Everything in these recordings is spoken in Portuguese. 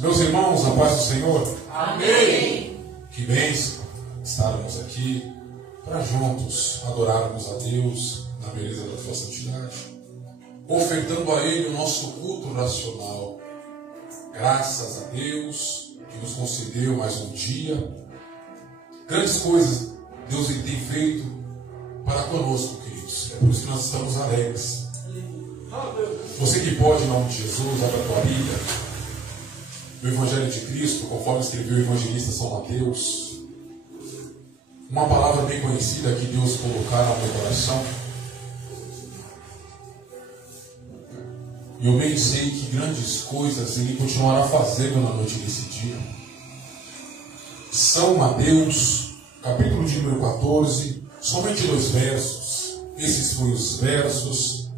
Meus irmãos, a paz do Senhor. Amém. Que bênção estarmos aqui para juntos adorarmos a Deus na beleza da sua santidade, ofertando a Ele o nosso culto racional. Graças a Deus que nos concedeu mais um dia. Grandes coisas Deus Ele tem feito para conosco, queridos. É por isso que nós estamos alegres. Você que pode, em nome de Jesus, abra a tua Bíblia no Evangelho de Cristo, conforme escreveu o evangelista São Mateus. Uma palavra bem conhecida que Deus colocará no meu coração. E eu bem sei que grandes coisas Ele continuará fazendo na noite desse dia. São Mateus, capítulo de número 14, somente 2 versos. Esses foram os versos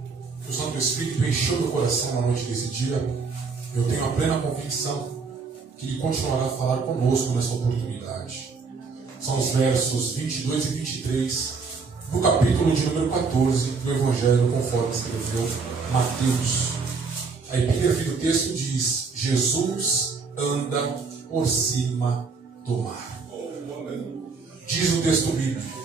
que o Santo Espírito encheu meu coração na noite desse dia. Eu tenho a plena convicção que Ele continuará a falar conosco nessa oportunidade. São os versos 22 e 23 do capítulo de número 14 do Evangelho, conforme escreveu Mateus. A epígrafe do texto diz: Jesus anda por cima do mar. Diz o texto bíblico: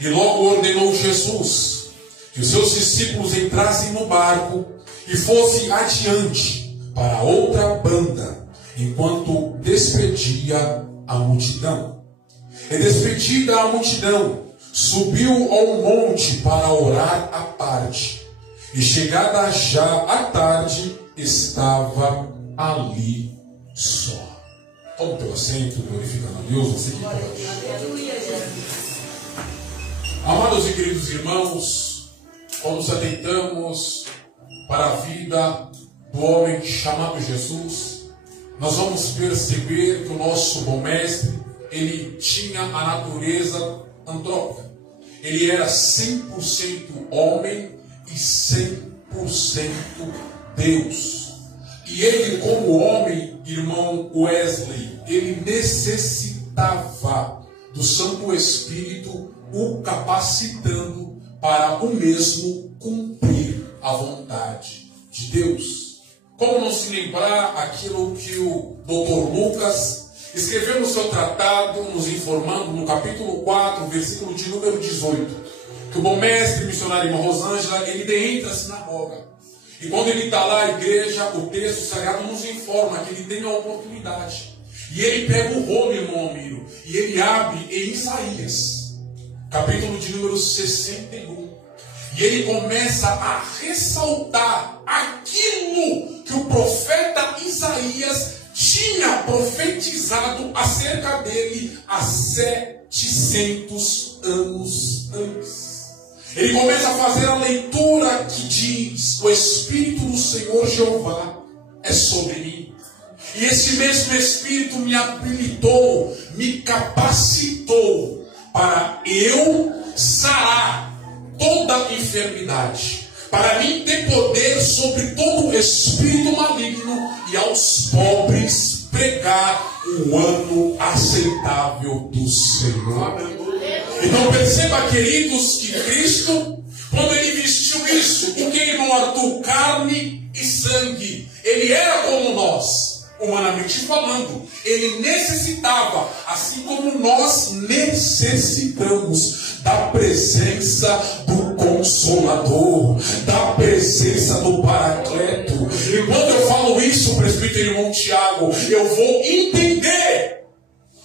e logo ordenou Jesus que os seus discípulos entrassem no barco e fossem adiante para outra banda, enquanto despedia a multidão. E despedida a multidão, subiu ao monte para orar à parte. E chegada já a tarde, estava ali só. Toma o teu assento, glorificando a Deus, você que pode. Amados e queridos irmãos, quando nos atentamos para a vida do homem chamado Jesus, nós vamos perceber que o nosso bom mestre, ele tinha a natureza antrópica. Ele era 100% homem e 100% Deus. E ele, como homem, irmão Wesley, ele necessitava do Santo Espírito o capacitando para o mesmo cumprir a vontade de Deus. Como não se lembrar aquilo que o Dr. Lucas escreveu no seu tratado, nos informando no capítulo 4, versículo de número 18, que o bom mestre missionário irmão Rosângela, ele entra na sinagoga. E quando ele está lá, a igreja, o texto sagrado nos informa que ele tem a oportunidade. E ele pega o rolo, irmão Amiro, e ele abre em Isaías, capítulo de número 61. E ele começa a ressaltar aquilo que o profeta Isaías tinha profetizado acerca dele há 700 anos antes. Ele começa a fazer a leitura que diz: o Espírito do Senhor Jeová é sobre mim. E esse mesmo Espírito me habilitou, me capacitou para eu sarar toda enfermidade, para mim ter poder sobre todo espírito maligno e aos pobres pregar o ano aceitável do Senhor. Então perceba, queridos, que Cristo, quando ele vestiu isso, o que, irmão Arthur? Carne e sangue. Ele era como nós, humanamente falando. Ele necessitava, assim como nós necessitamos, da presença do Consolador, da presença do Paracleto. E quando eu falo isso, presbítero irmão Tiago, eu vou entender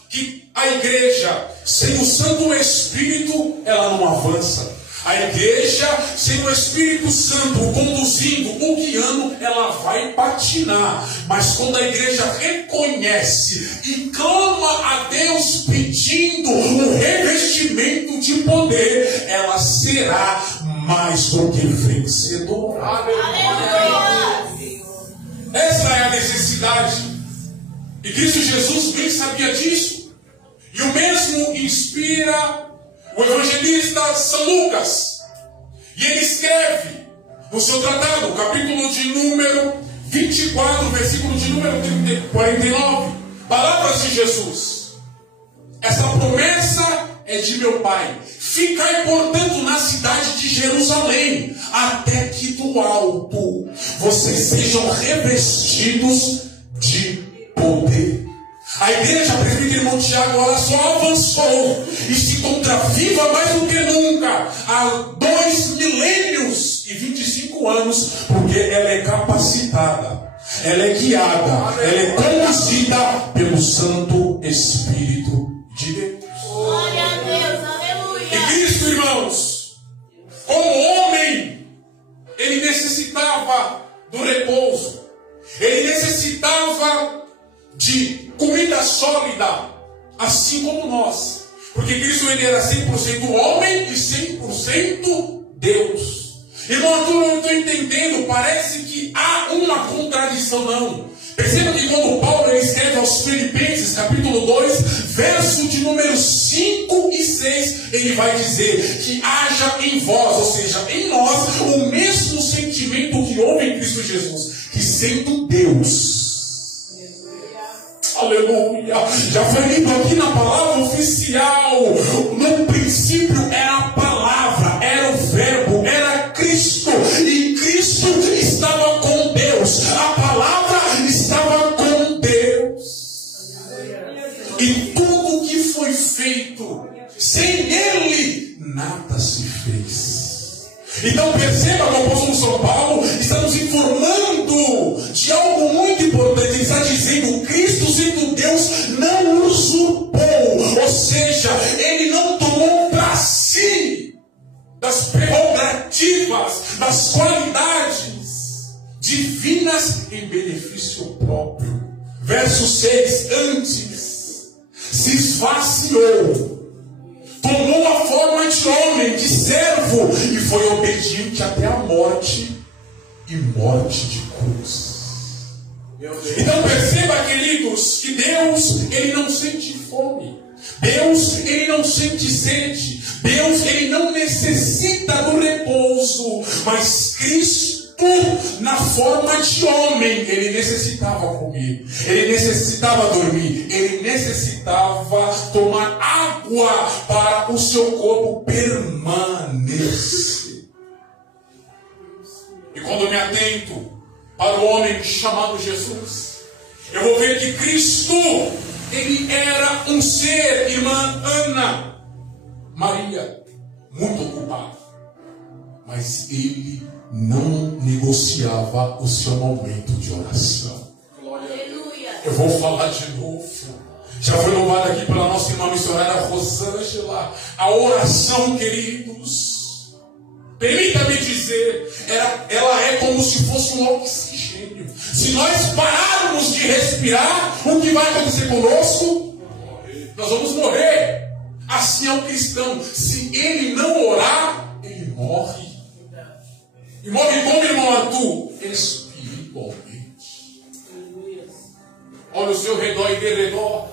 que a igreja, sem o Santo Espírito, ela não avança. A igreja, sem o Espírito Santo conduzindo, o guiando, ela vai patinar. Mas quando a igreja reconhece e clama a Deus pedindo um revestimento de poder, ela será mais do que vencedora. Aleluia! Essa é a necessidade. E Cristo Jesus bem sabia disso. E o mesmo inspira o evangelista São Lucas. E ele escreve no seu tratado, capítulo de número 24, versículo de número 49, palavras de Jesus: essa promessa é de meu Pai. Ficai, portanto, na cidade de Jerusalém, até que do alto vocês sejam revestidos de poder. A igreja presbítero Monte Tiago, ela só avançou e se encontra viva mais do que nunca há 2 milênios e 25 anos, porque ela é capacitada, ela é guiada, ela é conduzida pelo Santo Espírito de Deus. Glória a Deus, aleluia. E Cristo, irmãos, como homem, ele necessitava do repouso, ele necessitava de comida sólida, assim como nós, porque Cristo ele era 100% homem e 100% Deus. Irmão, eu não estou entendendo, parece que há uma contradição, não. Perceba que quando Paulo ele escreve aos Filipenses, capítulo 2, verso de número 5 e 6, ele vai dizer que haja em vós, ou seja, em nós, o mesmo sentimento que houve em Cristo Jesus, que sendo Deus, aleluia, já foi lido aqui na palavra oficial, no princípio era a palavra, era o verbo, era Cristo, e Cristo estava com Deus, a palavra estava com Deus, e tudo que foi feito, sem Ele, nada se fez. Então perceba que o apóstolo São Paulo está nos informando de algo muito importante. Ele está dizendo: Cristo sendo Deus não usurpou, ou seja, Ele não tomou para si das prerrogativas, das qualidades divinas em benefício próprio. Verso 6, antes se esvaziou, tomou a forma de homem, de servo, e foi obediente até a morte, e morte de cruz. Então perceba, queridos, que Deus, Ele não sente fome. Deus, Ele não sente sede. Deus, Ele não necessita do repouso. Mas Cristo, na forma de homem, Ele necessitava comer, Ele necessitava dormir, Ele necessitava tomar água para o seu corpo permanecer. E quando eu me atento para o homem chamado Jesus, eu vou ver que Cristo, Ele era um ser, irmã Ana Maria, muito ocupado, mas Ele não negociava o seu momento de oração. Aleluia. Eu vou falar de novo. Já foi louvado aqui pela nossa irmã missionária Rosângela. A oração, queridos, permita-me dizer, ela é como se fosse um oxigênio. Se nós pararmos de respirar, o que vai acontecer conosco? Nós vamos morrer. Assim é o cristão. Se ele não orar, ele morre. E morre como, irmão Arthur? Espiritualmente. Olha o seu redor e de redor.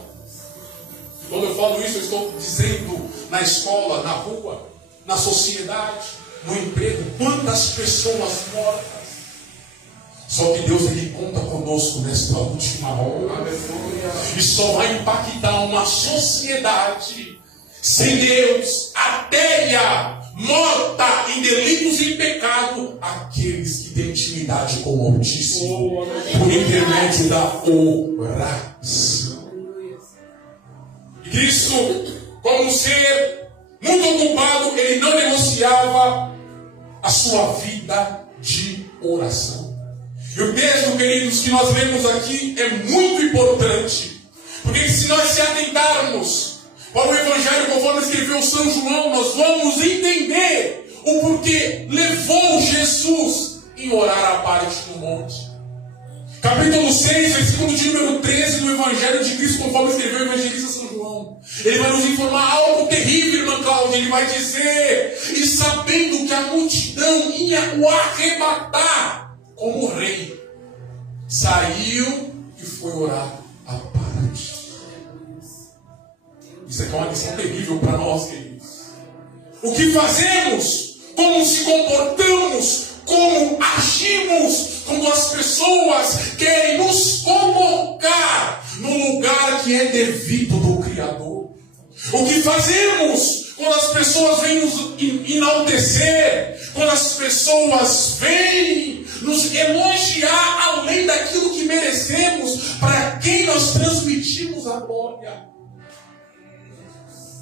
Quando eu falo isso, eu estou dizendo na escola, na rua, na sociedade, no emprego, quantas pessoas mortas. Só que Deus, Ele conta conosco nesta última hora. E só vai impactar uma sociedade sem Deus, ateia, morta em delitos e pecado, aqueles que têm intimidade com o Altíssimo, por intermédio da oração. E Cristo, como um ser muito ocupado, Ele não negociava a sua vida de oração. E o texto, queridos, que nós lemos aqui é muito importante, porque se nós se atentarmos para o Evangelho conforme escreveu São João, nós vamos entender o porquê levou Jesus em orar à parte no monte. Capítulo 6, versículo de número 13 do Evangelho de Cristo, conforme escreveu o evangelista São João. Ele vai nos informar algo terrível, irmã Cláudia. Ele vai dizer: e sabendo que a multidão ia o arrebatar como rei, saiu e foi orar à parte. Isso aqui é uma lição terrível para nós, queridos. O que fazemos, como se comportamos, como agimos, quando as pessoas querem nos colocar no lugar que é devido do Criador. O que fazemos quando as pessoas vêm nos enaltecer, quando as pessoas vêm nos elogiar além daquilo que merecemos, para quem nós nós transmitimos a glória.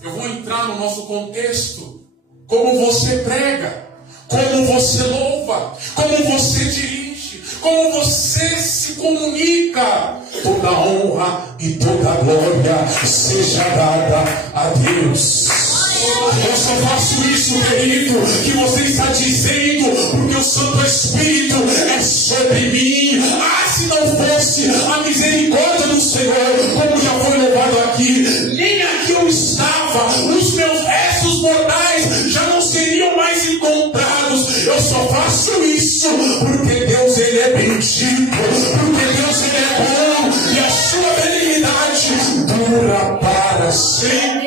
Eu vou entrar no nosso contexto. Como você prega, como você louva, como você dirige, como você se comunica. Toda honra e toda glória seja dada a Deus. Eu só faço isso, querido, que você está dizendo, porque o Santo Espírito é sobre mim. Ah, se não fosse a misericórdia do Senhor, como já foi louvado aqui, nem aqui eu estava, os meus restos mortais já não seriam mais encontrados. Eu só faço isso porque Deus, Ele é bendito, porque Deus, Ele é bom, e a sua benignidade dura para sempre.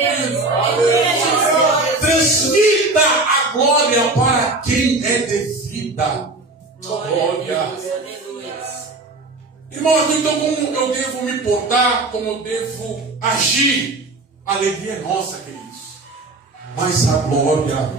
Transmita a glória para quem é devida. Glória. Irmão, então como eu devo me portar, como eu devo agir? A alegria é nossa, queridos. Mas a glória,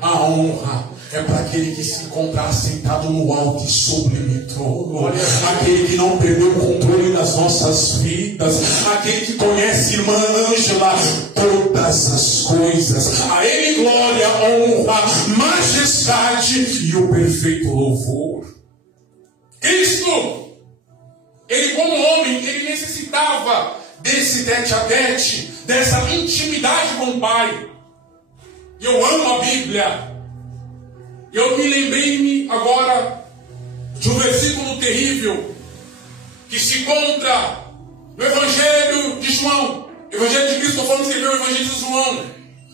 a honra, é para aquele que se encontra assentado no alto e sublime trono. Aquele que não perdeu o controle das nossas vidas. Aquele que conhece, irmã Ângela, todas as coisas. A Ele glória, honra, majestade e o perfeito louvor. Cristo, Ele como homem, Ele necessitava desse tete-a-tete, dessa intimidade com o Pai. Eu amo a Bíblia. Eu me lembrei agora de um versículo terrível que se encontra no Evangelho de João. Evangelho de Cristo, conforme escreveu o Evangelho de João,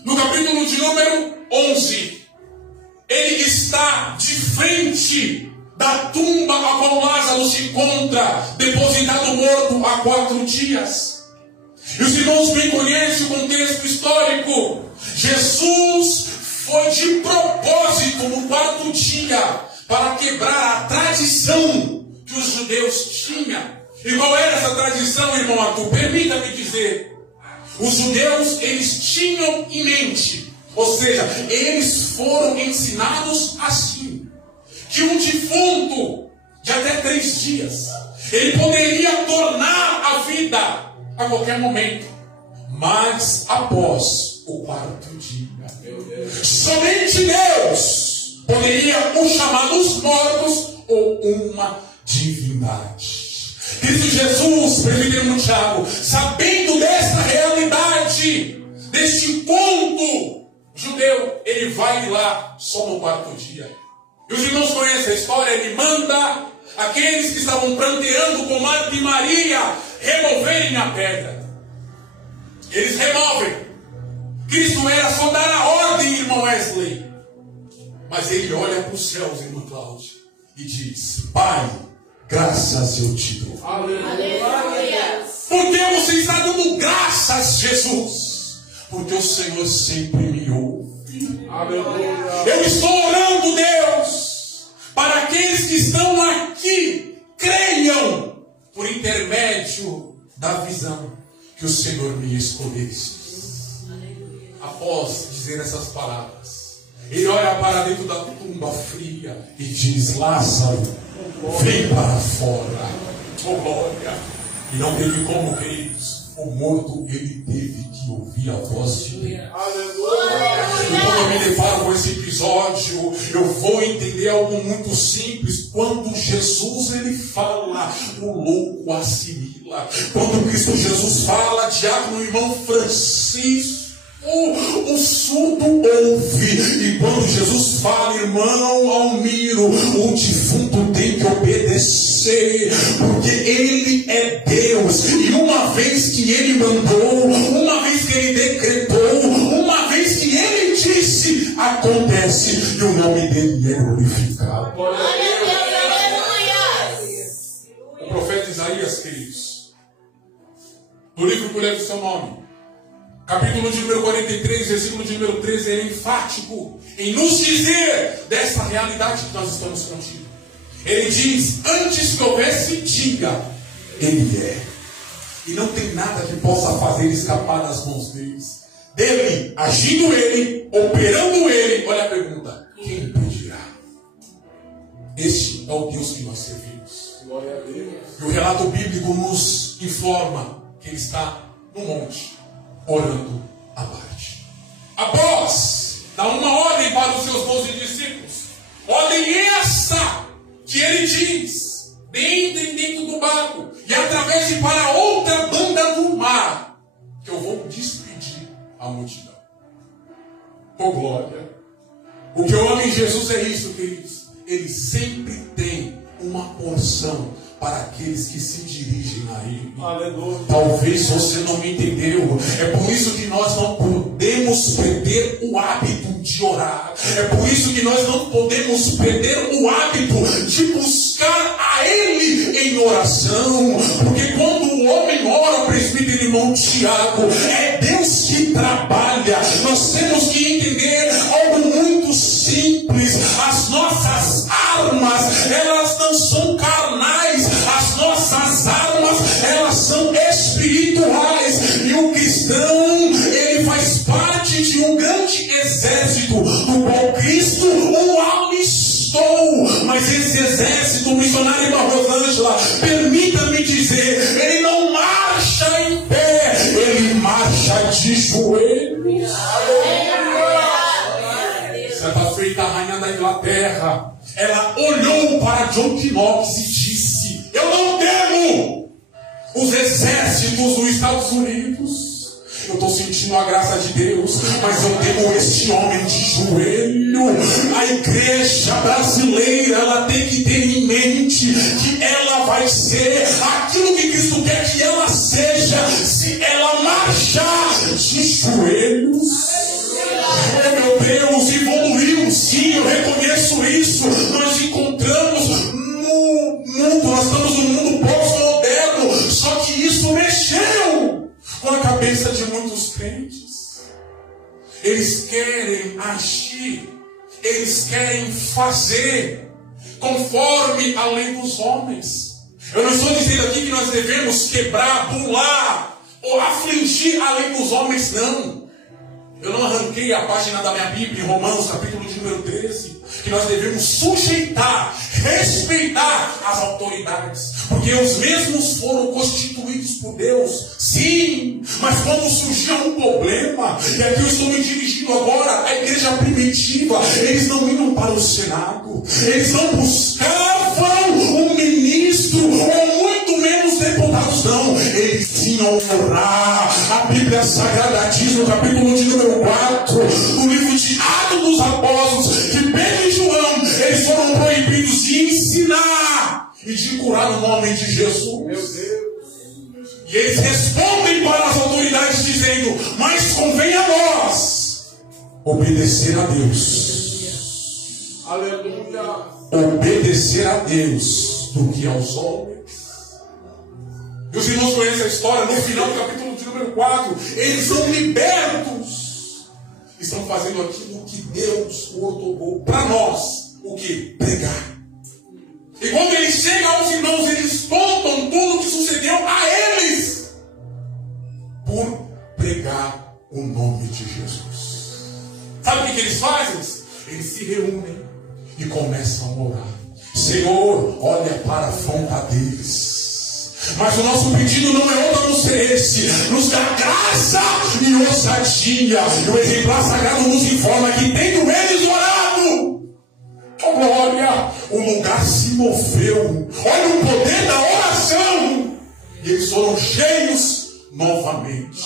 no capítulo de número 11. Ele está de frente da tumba a qual Lázaro se encontra, depositado morto há 4 dias. E os irmãos bem conhecem o contexto histórico. Jesus foi de propósito no 4º dia para quebrar a tradição que os judeus tinham. E qual era essa tradição, irmão Arthur? Permita-me dizer. Os judeus, eles tinham em mente, ou seja, eles foram ensinados assim, que um defunto de até 3 dias, ele poderia tornar a vida a qualquer momento, mas após o 4º dia, somente Deus poderia o chamar dos mortos ou uma divindade. Cristo Jesus, presbítero Tiago, sabendo dessa realidade, deste ponto judeu, ele vai lá só no 4º dia. E os irmãos conhecem a história, ele manda aqueles que estavam pranteando com Marta e Maria removerem a pedra. Eles removem. Cristo era só dar a ordem, irmão Wesley. Mas ele olha para os céus, irmã Cláudia, e diz: Pai, graças eu te dou. Aleluia. Por que você está dando graças, Jesus? Porque o Senhor sempre me ouve. Aleluia. Eu estou orando, Deus, para aqueles que estão aqui, creiam por intermédio da visão que o Senhor me escolhesse. Após dizer essas palavras, ele olha para dentro da tumba fria e diz: Lázaro, vem para fora. Oh glória! E não teve como, queridos. O morto, ele teve que ouvir a voz de Deus. E quando eu me deparo com esse episódio, eu vou entender algo muito simples. Quando Jesus, ele fala, o louco assimila. Quando Cristo Jesus fala, diácono, irmão Francisco, o surdo ouve. E quando Jesus fala, irmão Almiro, o defunto tem que obedecer, porque ele é Deus. E uma vez que ele mandou, uma vez que ele decretou, uma vez que ele disse, acontece, e o nome dele é glorificado. O profeta Isaías, queridos, do livro que leva o seu nome, capítulo de número 43, versículo de número 13, é enfático em nos dizer dessa realidade que nós estamos contigo. Ele diz: antes que houvesse, diga, ele é. E não tem nada que possa fazer escapar das mãos dele, agindo ele, operando ele. Olha a pergunta: quem impedirá? Este é o Deus que nós servimos. Glória a Deus. E o relato bíblico nos Jesus informa que ele está no monte, orando à parte. Após dar uma ordem para os seus 12 discípulos, ordem essa que ele diz: entrem dentro do barco e atravessem para outra banda do mar, que eu vou despedir a multidão. Oh glória! O que eu amo em Jesus é isso, queridos. Ele sempre tem uma porção para aqueles que se dirigem a Ele. Aleluia. Talvez você não me entendeu. É por isso que nós não podemos perder o hábito de orar. É por isso que nós não podemos perder o hábito de buscar a Ele em oração. Porque quando o homem ora, presbítero irmão Tiago, é Deus que trabalha. Nós temos que entender algo muito simples. As nossas armas, elas não são carnais. As nossas armas, elas são espirituais. E o cristão, ele faz parte de um grande exército, do qual Cristo o alistou. Mas esse exército, o missionário irmã Rosângela, permita-me dizer, ele não marcha em pé, ele marcha de joelhos. Certa feita, a rainha da Inglaterra, ela olhou para John Knox e disse: eu não temo os exércitos dos Estados Unidos. Eu estou sentindo a graça de Deus, mas eu temo este homem de joelho. A igreja brasileira, ela tem que ter em mente que ela vai ser aquilo que Cristo quer que ela seja, se ela marchar de joelhos. Oh meu Deus, evoluiu, sim, eu reconheço isso. Nós encontramos no mundo, nós estamos num mundo pós-moderno, só que isso mexeu com a cabeça de muitos crentes. Eles querem agir, eles querem fazer conforme a lei dos homens. Eu não estou dizendo aqui que nós devemos quebrar, bular ou afligir a lei dos homens, não. Eu não arranquei a página da minha Bíblia, em Romanos, capítulo de número 13, que nós devemos sujeitar, respeitar as autoridades, porque os mesmos foram constituídos por Deus, sim, mas quando surgia um problema, e aqui eu estou me dirigindo agora à igreja primitiva, eles não iam para o Senado, eles não buscavam um ministro, ou muito menos deputados, não, eles iam orar. A Bíblia Sagrada diz no capítulo de número 4, no livro de Atos dos Apóstolos, que Pedro e João, eles foram proibidos de ensinar e de curar o nome de Jesus. Meu Deus. E eles respondem para as autoridades dizendo: mas convém a nós obedecer a Deus. Aleluia. Obedecer a Deus do que aos homens. E os irmãos conhecem a história, no final do capítulo de número 4, eles são libertos. Estão fazendo aquilo que Deus ordenou para nós. O que? Pregar. E quando eles chegam aos irmãos, eles contam tudo o que sucedeu a eles por pregar o nome de Jesus. Sabe o que eles fazem? Eles se reúnem e começam a orar. Senhor, olha para a afronta deles. Mas o nosso pedido não é outro a não ser esse: nos dá graça e ousadia. E o exemplar sagrado nos informa que, tendo eles orado, oh glória, o lugar se moveu. Olha o poder da oração. E eles foram cheios novamente.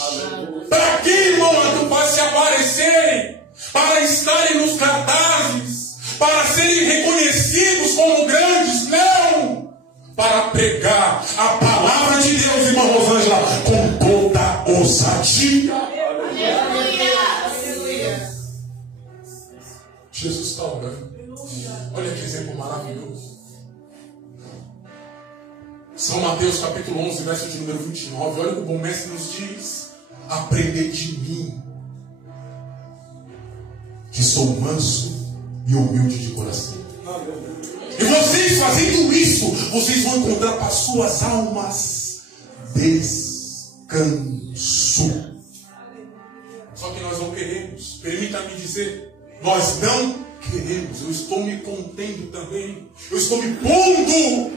Para que, irmão, para se aparecerem, para estarem nos cartazes, para serem reconhecidos como grandes? Não! Para pregar a palavra de Deus, irmã Rosângela, com toda ousadia. Aleluia. Jesus está orando. Olha que exemplo maravilhoso. São Mateus capítulo 11, verso de número 29. Olha o que o bom mestre nos diz: aprendei de mim, que sou manso e humilde de coração. E vocês fazendo isso, vocês vão encontrar para as suas almas descanso. Só que nós não queremos. Permita-me dizer, nós não queremos. Eu estou me contendo também. Eu estou me pondo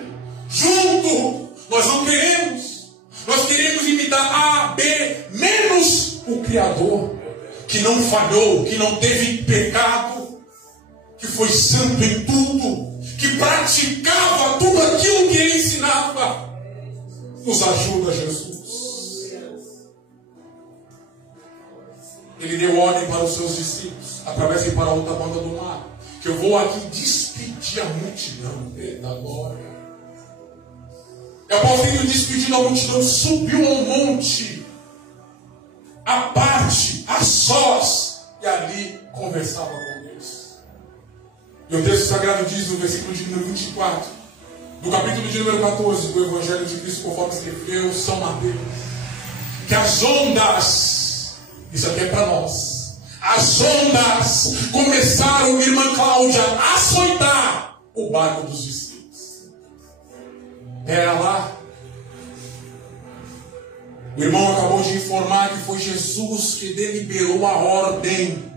junto. Nós não queremos. queremos imitar A, B, menos o Criador, que não falhou, que não teve pecado, que foi santo em tudo, que praticava tudo aquilo que ele ensinava. Nos ajuda, Jesus. Ele deu ordem para os seus discípulos, atravessem para a outra banda do mar, que eu vou aqui despedir a multidão da glória. Eu posso ter despedido a multidão, subiu ao monte, à parte, a sós, e ali conversava com Deus. E o texto sagrado diz no versículo de número 24, do capítulo de número 14 do Evangelho de Cristo, conforme escreveu São Mateus, que as ondas, isso aqui é para nós, as ondas começaram, irmã Cláudia, a açoitar o barco dos discípulos. Pera lá. O irmão acabou de informar que foi Jesus que deliberou a ordem.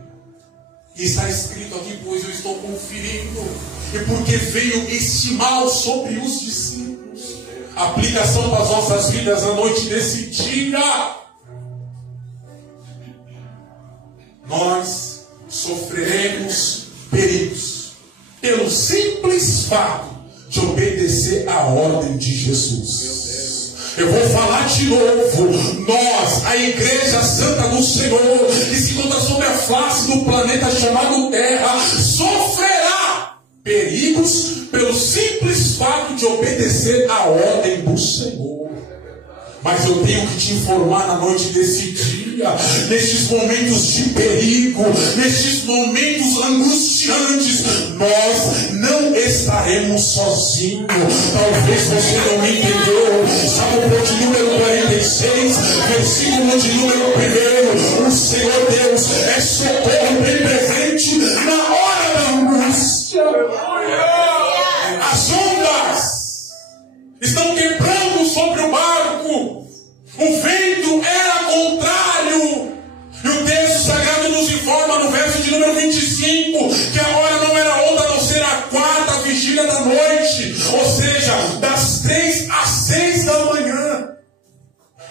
E está escrito aqui, pois eu estou conferindo. E porque veio este mal sobre os discípulos. Aplicação das nossas vidas na noite desse dia. Nós sofreremos perigos pelo simples fato de obedecer à ordem de Jesus. Eu vou falar de novo. Nós, a Igreja Santa do Senhor, que se encontra sobre a face do planeta chamado Terra, sofrerá perigos pelo simples fato de obedecer à ordem do Senhor. Mas eu tenho que te informar na noite desse dia, nestes momentos de perigo, nestes momentos angustiantes, nós não estaremos sozinhos. Talvez você não me entendeu. Salmo de número 46, versículo de número 1. O Senhor Deus é socorro bem presente na hora da angústia. As ondas estão quebrando sobre o barco. O vento era contrário. E o texto sagrado nos informa no verso de número 25 que a hora não era outra a não ser a quarta vigília da noite, ou seja, das 3 às 6 da manhã.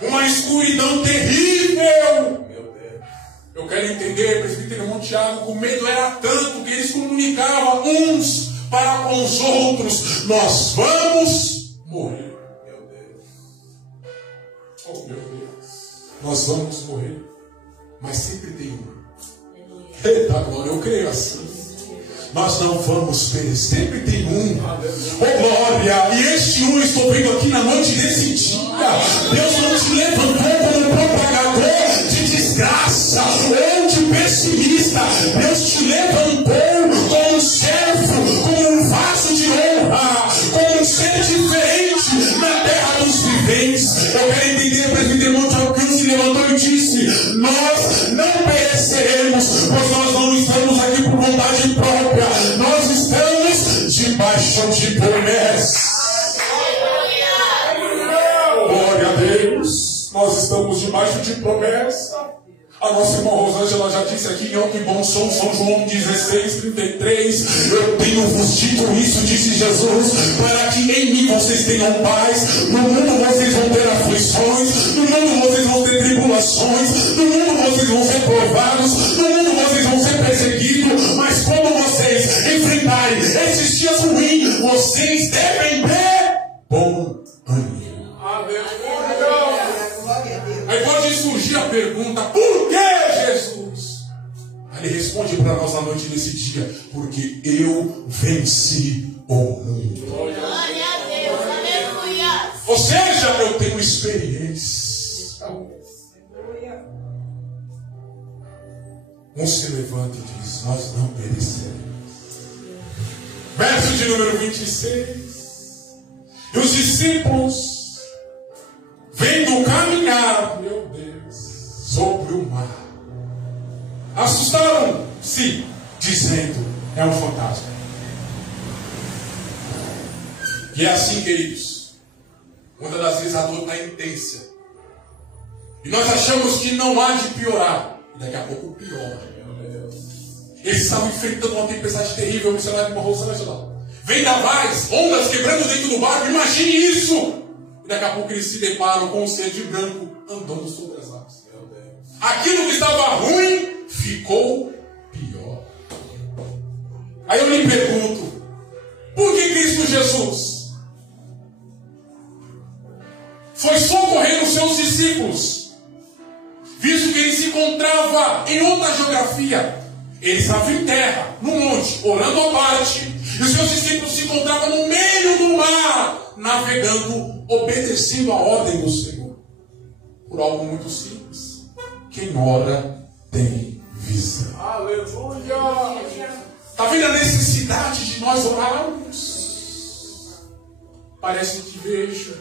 Uma escuridão terrível. Eu quero entender, presbítero irmão Tiago, que o medo era tanto que eles comunicavam uns para com os outros: nós vamos morrer. Oh, meu Deus, nós vamos morrer, mas sempre tem um. Eita glória, eu creio assim. Nós não vamos perecer, sempre tem um. Oh glória, e este um estou vendo aqui na noite desse dia. Deus não te levantou como propagador de desgraça ou de pessimista. Deus te levantou como um servo, como um vaso de honra, como um ser diferente na terra dos viventes. Eu quero entender, presbítero Monte que se levantou e disse: nós não pereceremos, pois nós não estamos aqui por vontade própria, nós estamos debaixo de promessa. Glória a Deus, nós estamos debaixo de promessa. A nossa irmã Rosângela já disse aqui em Que Bom Som, São João 16:33. Eu tenho vos dito isso, disse Jesus, para que em mim vocês tenham paz. No mundo vocês vão ter aflições, no mundo vocês vão ter tribulações, no mundo vocês vão ser provados, no mundo vocês vão ser perseguidos. Mas quando vocês enfrentarem esses dias ruins, vocês devem ter bom ânimo. Aí pode surgir a pergunta: por que Jesus? Aí ele responde para nós na noite desse dia: porque eu venci o mundo. Glória a Deus, aleluia. Ou seja, eu tenho experiência. Um se levanta e diz: nós não pereceremos. Verso de número 26. E os discípulos, vendo caminhar, meu Deus, sobre o mar, assustaram-se, dizendo: é um fantasma. E é assim, queridos, muitas das vezes a dor está intensa e nós achamos que não há de piorar, e daqui a pouco piora. Eles estavam enfrentando uma tempestade terrível, missionário de Rosângela, vendavais, ondas quebrando dentro do barco. Imagine isso. E daqui a pouco eles se deparam com um ser de branco andando sobre as águas. Aquilo que estava ruim ficou pior. Aí eu lhe pergunto, por que Cristo Jesus foi socorrer os seus discípulos, visto que ele se encontrava em outra geografia? Ele estava em terra, no monte, orando à parte, e os seus discípulos se encontravam no meio do mar, navegando, obedecendo a ordem do Senhor. Por algo muito simples. Quem ora tem visão. Aleluia! Está vendo a necessidade de nós orarmos? Parece que vejo,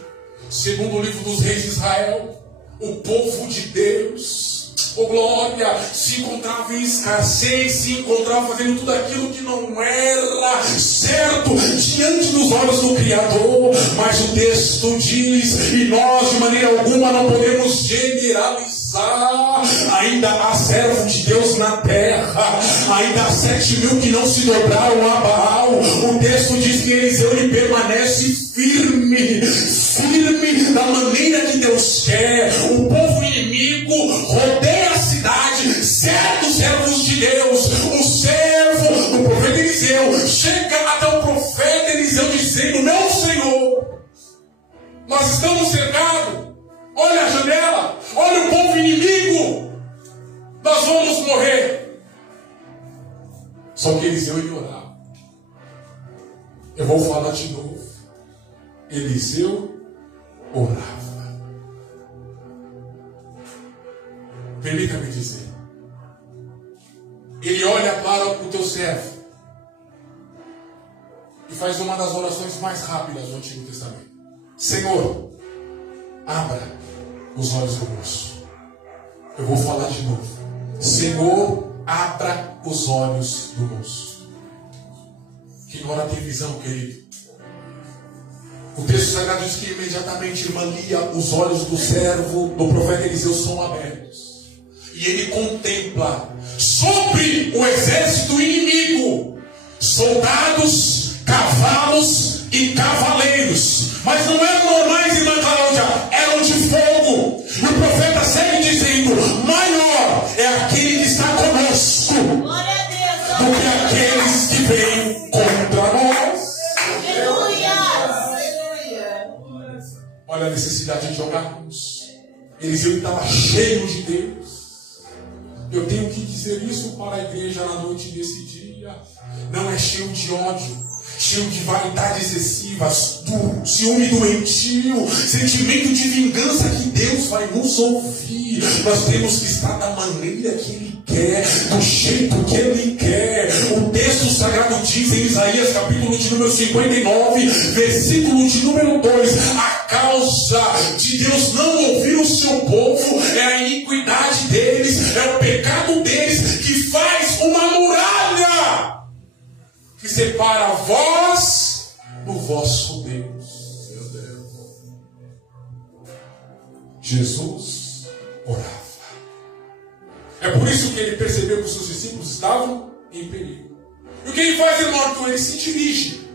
segundo o livro dos reis de Israel, o povo de Deus, oh glória, se encontrava em escassez, se encontrava fazendo tudo aquilo que não era certo diante dos olhos do Criador. Mas o texto diz, e nós de maneira alguma não podemos generalizar. Ainda há servos de Deus na terra, ainda há 7.000 que não se dobraram a Baal. O texto diz que Eliseu ele permanece firme da maneira que Deus quer. O povo inimigo rodeia a cidade, certos servos de Deus. O servo do profeta Eliseu chega até o profeta Eliseu dizendo: meu Senhor, nós estamos cercados. Olha a janela, olha o povo inimigo, nós vamos morrer. Só que Eliseu ia orar. Eu vou falar de novo. Eliseu orava. Permita-me dizer, ele olha para o teu servo e faz uma das orações mais rápidas do Antigo Testamento: Senhor, abra os olhos do moço. Eu vou falar de novo. Senhor, abra os olhos do moço. Quem ora tem visão, querido. O texto sagrado diz que imediatamente, irmã Lia, os olhos do servo, do profeta Eliseu, são abertos. E ele contempla sobre o exército inimigo soldados, cavalos e cavaleiros. Mas não eram normais, irmã Cláudia, eram de fogo. E o profeta segue dizendo: maior é aquele que está conosco do que aqueles que vêm contra nós. Olha a necessidade de orarmos. Eliseu estava cheio de Deus. Eu tenho que dizer isso para a igreja na noite desse dia. Não é cheio de ódio, cheio de vaidades excessivas, do ciúme doentio, sentimento de vingança que Deus vai nos ouvir. Nós temos que estar da maneira que Ele quer, do jeito que Ele quer. O texto sagrado diz em Isaías, capítulo de número 59, versículo de número 2: a causa de Deus não ouvir o seu povo é a iniquidade deles, é o pecado deles que faz uma muralha que separa vós do vosso Deus. Meu Deus. Jesus orava. É por isso que ele percebeu que os seus discípulos estavam em perigo. E o que ele faz, irmão Arthur? Ele se dirige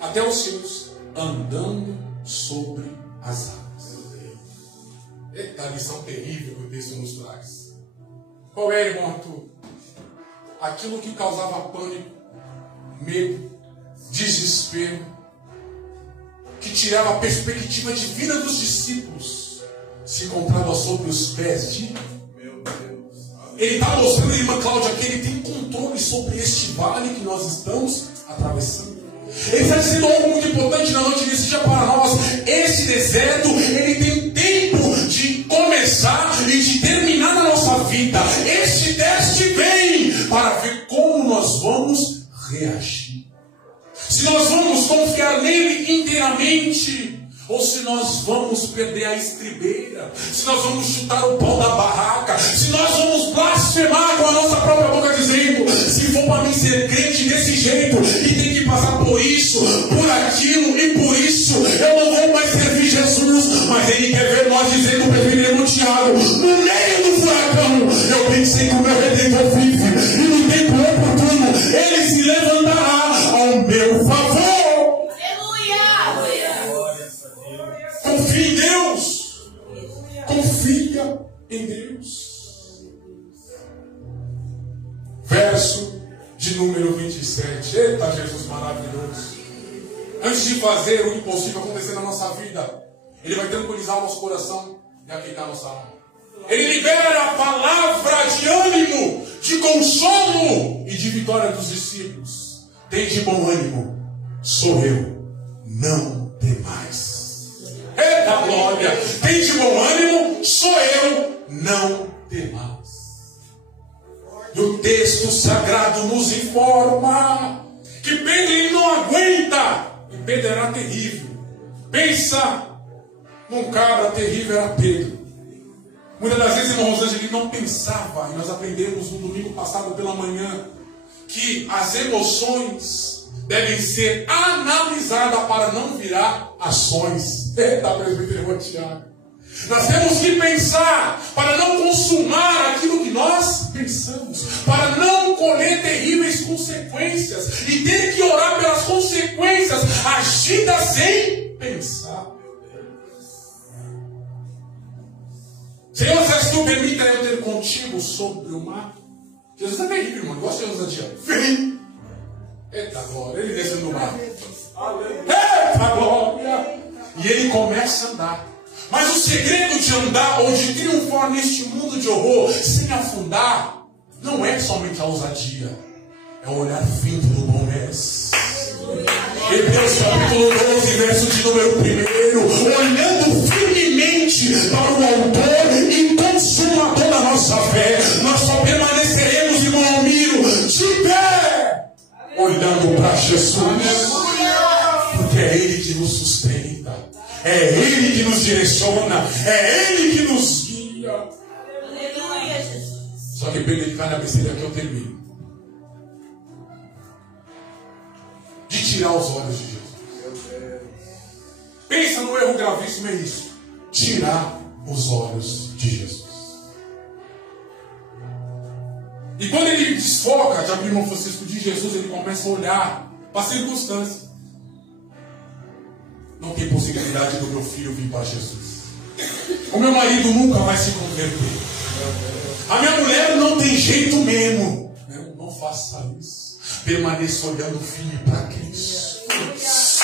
até os seus, andando sobre as águas. Eita, lição terrível que o texto nos traz. Qual é, irmão Arthur? Aquilo que causava pânico, medo, desespero, que tirava a perspectiva divina dos discípulos, se encontrava sobre os pés de meu Deus. Ele está mostrando, irmã Cláudia, que ele tem controle sobre este vale que nós estamos atravessando. Ele está dizendo algo muito importante na noite desse dia para nós. Esse deserto, ele tem tempo de começar e de terminar na nossa vida. Este teste vem para ver como nós vamos reagir. Se nós vamos confiar nele inteiramente, ou se nós vamos perder a estribeira, se nós vamos chutar o pau da barraca, se nós vamos blasfemar com a nossa própria boca dizendo: se for para mim ser crente desse jeito e tem que passar por isso, por aquilo e por isso, eu não vou mais servir Jesus. Mas ele quer ver nós dizendo para o presbítero Tiago: no meio do furacão, eu pensei que o meu Redentor vive, e no tempo oportuno ele se levantará ao meu favor. Aleluia! Confie em confia em Deus. Verso de número 27. Eita, Jesus maravilhoso. Antes de fazer o impossível acontecer na nossa vida, Ele vai tranquilizar o nosso coração e aquietar a nossa alma. Ele libera a palavra de ânimo, de consolo e de vitória dos discípulos. Tem de bom ânimo, sou eu, não temais. Eita glória! Tem de bom ânimo, sou eu, não temais. E o texto sagrado nos informa que Pedro ele não aguenta. E Pedro era terrível. Pensa num cara terrível, era Pedro. Muitas das vezes, irmão Rosângela, ele não pensava, e nós aprendemos no domingo passado pela manhã, que as emoções devem ser analisadas para não virar ações. Eita, presbítero Tiago. Nós temos que pensar para não consumar aquilo que nós pensamos, para não colher terríveis consequências e ter que orar pelas consequências agidas sem pensar. Senhor, se tu permita eu ter contigo sobre o mar. Jesus é terrível, irmão. Gosta de ousadia. Vem! Eita glória, ele desce no mar. Eita glória! E ele começa a andar. Mas o segredo de andar ou de triunfar neste mundo de horror sem afundar não é somente a ousadia, é o olhar finto do bom mestre. Hebreus capítulo 12, verso de número 1, olhando firmemente para o autor e consumador da nossa fé, nós só permaneceremos, irmão Almiro, de pé, olhando para Jesus, porque é Ele que nos sustenta, é Ele que nos direciona, é Ele que nos guia. Aleluia, Jesus. Só que Pedro cai na besteira que eu termino. De tirar os olhos de Jesus. Pensa no erro gravíssimo, é isso. Tirar os olhos de Jesus. E quando ele desfoca, já viu, irmão Francisco, de Jesus, ele começa a olhar para a circunstância. Não tem possibilidade do meu filho vir para Jesus. O meu marido nunca vai se converter. A minha mulher não tem jeito mesmo. Não faça isso. Permaneça olhando firme para Cristo.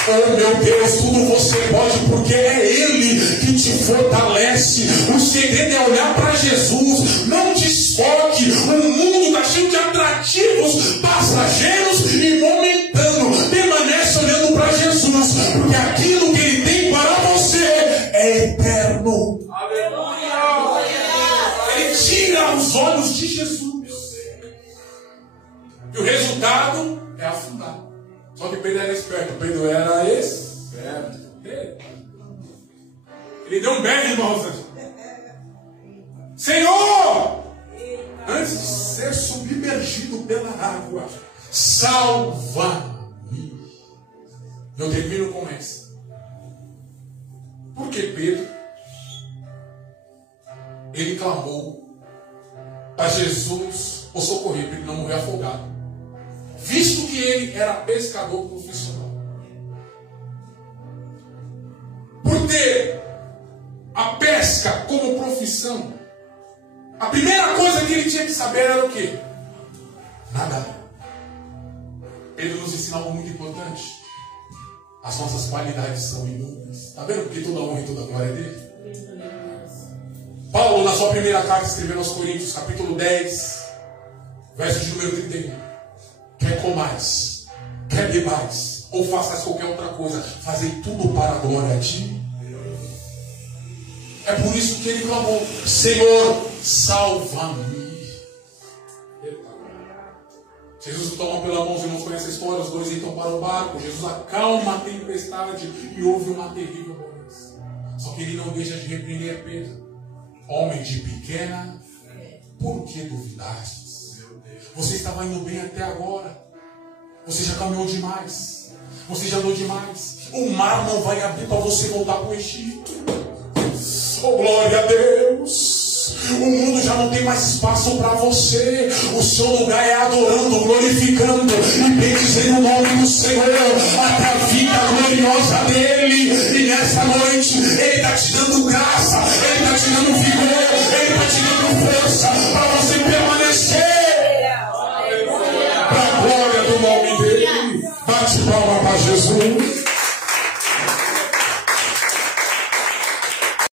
Oh meu Deus, tudo você pode, porque é Ele que te fortalece. O segredo é olhar para Jesus. Não desfoque. O mundo está cheio de atrativos passageiros e momentâneos. Permanece olhando para Jesus, porque aquilo que Ele tem para você é eterno. Aleluia! Ele tira os olhos de Jesus. E o resultado é afundar. Só que Pedro era esperto. Pedro era esperto. Ele deu um berro, irmãos. Senhor! Antes de ser submergido pela água, salva-me. Eu termino com essa. Porque Pedro, ele clamou para Jesus o socorrer, para ele não morrer afogado. Visto que ele era pescador profissional. Por ter a pesca como profissão, a primeira coisa que ele tinha que saber era o quê? Nadar. Pedro nos ensina algo muito importante. As nossas qualidades são inúmeras. Está vendo porque toda honra e toda glória é dele? Paulo, na sua primeira carta, escreveu aos Coríntios, capítulo 10, verso de número 31. Quer comais, quer bebais, ou façais qualquer outra coisa, fazei tudo para a glória de Deus. É por isso que ele clamou: Senhor, salva-me. Jesus o toma pela mão, os irmãos conhecem a história, os dois entram para o barco, Jesus acalma a tempestade e houve uma terrível bonança. Só que ele não deixa de repreender Pedro. Homem de pequena, por que duvidastes? Você estava indo bem até agora. Você já caminhou demais. Você já andou demais. O mar não vai abrir para você voltar para o Egito. Oh, glória a Deus. O mundo já não tem mais espaço para você. O seu lugar é adorando, glorificando e bendizendo o nome do Senhor, até a vida gloriosa dele. E nessa noite Ele está te dando graça, Ele está te dando vigor. do nome dele. Bate palma para Jesus.